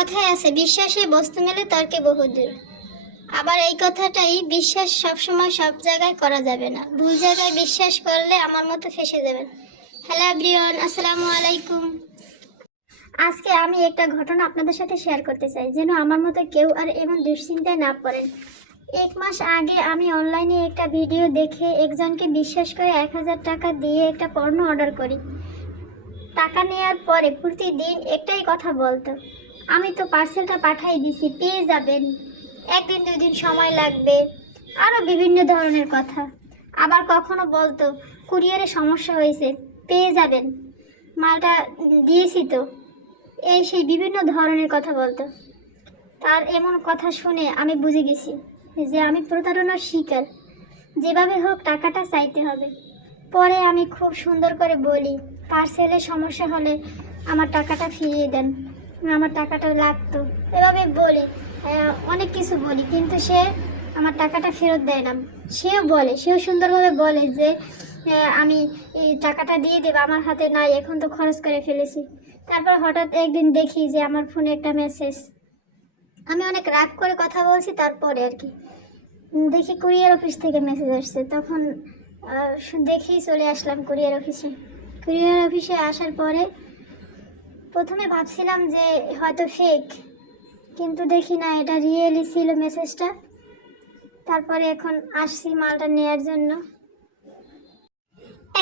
কথায় আছে, বিশ্বাসে বস্তু মেলে তর্কে বহুদূর। আবার এই কথাটাই, বিশ্বাস সবসময় সব জায়গায় করা যাবে না। ভুল জায়গায় বিশ্বাস করলে আমার মতো ফেসে যাবেন। হ্যালো এভরিওয়ান, আসসালামু আলাইকুম। আজকে আমি একটা ঘটনা আপনাদের সাথে শেয়ার করতে চাই, যেন আমার মতো কেউ আর এমন দুশ্চিন্তায় না পড়েন। 1 মাস আগে আমি অনলাইনে একটা ভিডিও দেখে একজনকে বিশ্বাস করে 1000 টাকা দিয়ে একটা পণ্য অর্ডার করি। টাকা নেওয়ার পরে প্রতিদিন একটাই কথা বলতো, আমি তো পার্সেলটা পাঠিয়ে দিছি, পেয়ে যাবেন, 1 দিন 2 দিন সময় লাগবে, আরও বিভিন্ন ধরনের কথা। আবার কখনো বলতো কুরিয়ারে সমস্যা হয়েছে, পেয়ে যাবেন, মালটা দিয়েছি তো, এই সেই বিভিন্ন ধরনের কথা বলতো। তার এমন কথা শুনে আমি বুঝে গেছি যে আমি প্রতারণার শিকার। যেভাবে হোক টাকাটা চাইতে হবে। পরে আমি খুব সুন্দর করে বলি, পার্সেলের সমস্যা হলে আমার টাকাটা ফিরিয়ে দেন, আমার টাকাটা লাগতো, এভাবে বলি, অনেক কিছু বলি, কিন্তু সে আমার টাকাটা ফেরত দেয় না। সেও সুন্দরভাবে বলে যে আমি এই টাকাটা দিয়ে দেবো, আমার হাতে নাই, এখন তো খরচ করে ফেলেছি। তারপর হঠাৎ একদিন দেখি যে আমার ফোনে একটা মেসেজ। আমি অনেক রাগ করে কথা বলছি, তারপরে আর কি দেখি কুরিয়ার অফিস থেকে মেসেজ আসছে। তখন দেখেই চলে আসলাম কুরিয়ার অফিসে। কুরিয়ার অফিসে আসার পরে প্রথমে ভাবছিলাম যে হয়তো ফেক, কিন্তু দেখি না, এটা রিয়েলি ছিল মেসেজটা। তারপরে এখন আসছি মালটা নেওয়ার জন্য।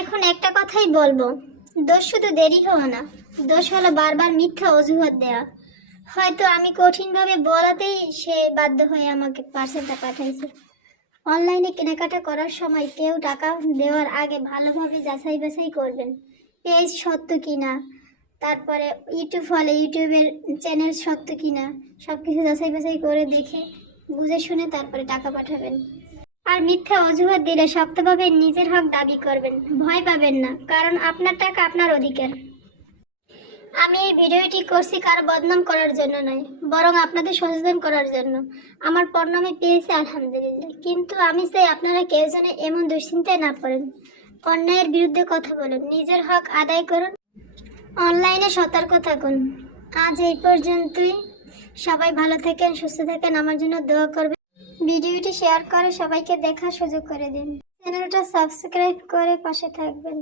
এখন একটা কথাই বলবো, দোষ শুধু দেরি হওয়া না, দোষ হলো বারবার মিথ্যা অজুহাত দেওয়া। হয়তো আমি কঠিনভাবে বলাতেই সে বাধ্য হয়ে আমাকে পার্সেলটা পাঠাইছে। অনলাইনে কেনাকাটা করার সময় কেউ টাকা দেওয়ার আগে ভালোভাবে যাচাই বাছাই করবেন, পেজ সত্য কিনা, তারপরে ইউটিউবের চ্যানেল সত্য কিনা, সব কিছু যাচাই বাছাই করে দেখে বুঝে শুনে তারপরে টাকা পাঠাবেন। আর মিথ্যা অজুহাত দিলে শক্তভাবে নিজের হক দাবি করবেন, ভয় পাবেন না, কারণ আপনার টাকা আপনার অধিকার। আমি এই ভিডিওটি করছি কারো বদনাম করার জন্য নয়, বরং আপনাদের সচেতন করার জন্য। আমার পণ্য আমি পেয়েছি আলহামদুলিল্লাহ, কিন্তু আমি চাই আপনারা কেউ যেন এমন দুশ্চিন্তায় না পড়েন। অন্যায়ের বিরুদ্ধে কথা বলুন, নিজের হক আদায় করুন, অনলাইনে সতর্ক থাকুন। আজ এই পর্যন্তই। সবাই ভালো থাকেন, সুস্থ থাকেন, আমার জন্য দোয়া করবেন। ভিডিওটি শেয়ার করে সবাইকে দেখার সুযোগ করে দিন। চ্যানেলটা সাবস্ক্রাইব করে পাশে থাকবেন।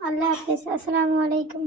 আল্লাহ হাফিজ, আসসালামু আলাইকুম।